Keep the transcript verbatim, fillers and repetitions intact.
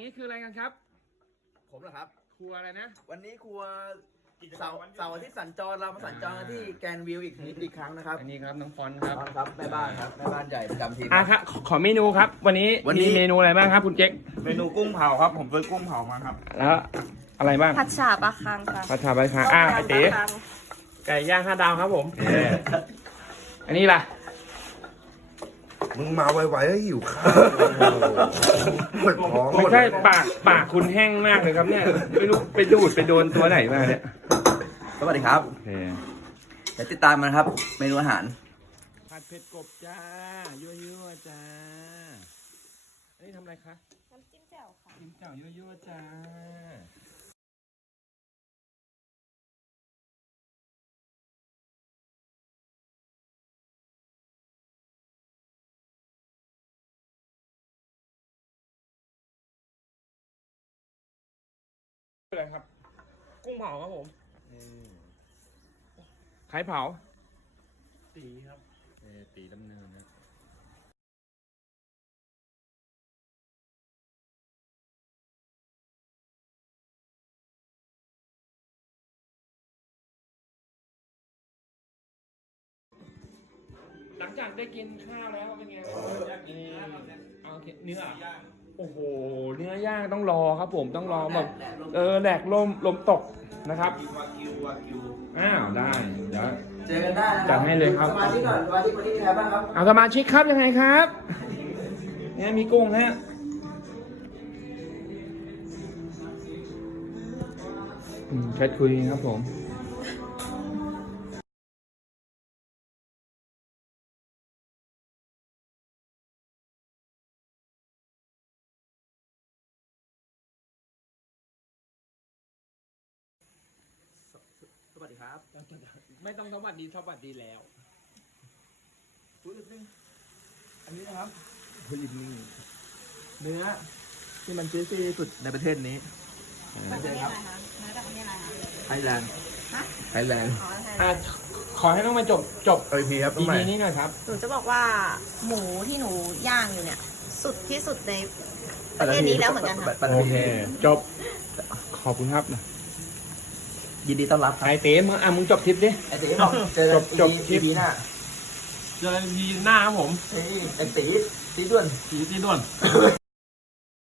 นี้คืออะไรกันครับผมเหรอครับครัวอะไรนะวันนี้ครัวเสาร์เสาร์อาทิตย์สัญจรเรามาสัญจรกันที่แกนวิวอีกนิดอีกครั้งนะครับอันนี้ครับน้องฟอนครับครับแม่บ้านครับแม่บ้านใหญ่ประจำทีมอ่ะครับขอเมนูครับ วันนี้วันนี้มีเมนูอะไรบ้างครับคุณเจ๊กเมนูกุ้งเผาครับผมซื้อกุ้งเผามาครับแล้วอะไรบ้างผัดฉ่าปลาคังค่ะผัดชาใบขาอ่ะไอเต๋ต้มยำปลาคังไก่ย่างห้าดาวครับผมอันนี้ล่ะมึงมาไวๆแล้วหิวข้าวปวดท้องไม่ใช่ปากปากคุณแห้งมากเลยครับเนี่ยไม่รู้ไปดูดไปโดนตัวไหนมาเนี่ยสวัสดีครับโอเคเดี๋ยวติดตามมันครับ เมนูอาหารผัดเผ็ดกบจ้ายั่วยั่วจ้าอันนี้ทำอะไรคะน้ำจิ้มแจ่วค่ะกินเจ้ายั่วยั่วจ้าอะไรครับกุ้งเผาครับผมใครเผาตีครับเออตีดำเนินนะหลังจากได้กินข้าวแล้วเป็นไงอยากกินเนื้อเอาโอเคเนื้อโอ้โหเนื้อย่างต้องรอครับผมต้องรอแบบเออแหลกลมลมตกนะครับวากิววากิวอ้าวได้เดี๋ยวเจอกันได้นะคจัรัดให้เลยครับสมาชิกก่อนสมาชิกคนนี้มีใครบ้างครับเอาสมาชิกครับยังไงครับเนี่ยมีกุ้งฮะอืมแชทคุยครับผมสวัสดีครับไม่ต้องสวัสดีสวัสดีแล้วพูดนึงอันนี้นะครับเนื้อที่มันชื้อที่สุดในประเทศนี้ประเทศอะไรคะมาจากประเทศอะไรคะไทยแลนด์ฮะไทยแลนด์อ๋อไทยอ่ะขอให้ต้องมาจบจบไอพีครับอีทำไมพีนี้หน่อยครับหนูจะบอกว่าหมูที่หนูย่างอยู่เนี่ย สุดที่สุดในประเทศนี้แล้วเหมือนกันค่ะโอเค จบ ขอบคุณครับยินดีต้อนรับครับไอเต้มึงอ่ะมึงจบทริปดิไอ้ตีบอกเจอจบจบอีพีหน้าเจอกันทีหน้าครับผมไอ้ตีตีด้วนทีที่ด่วน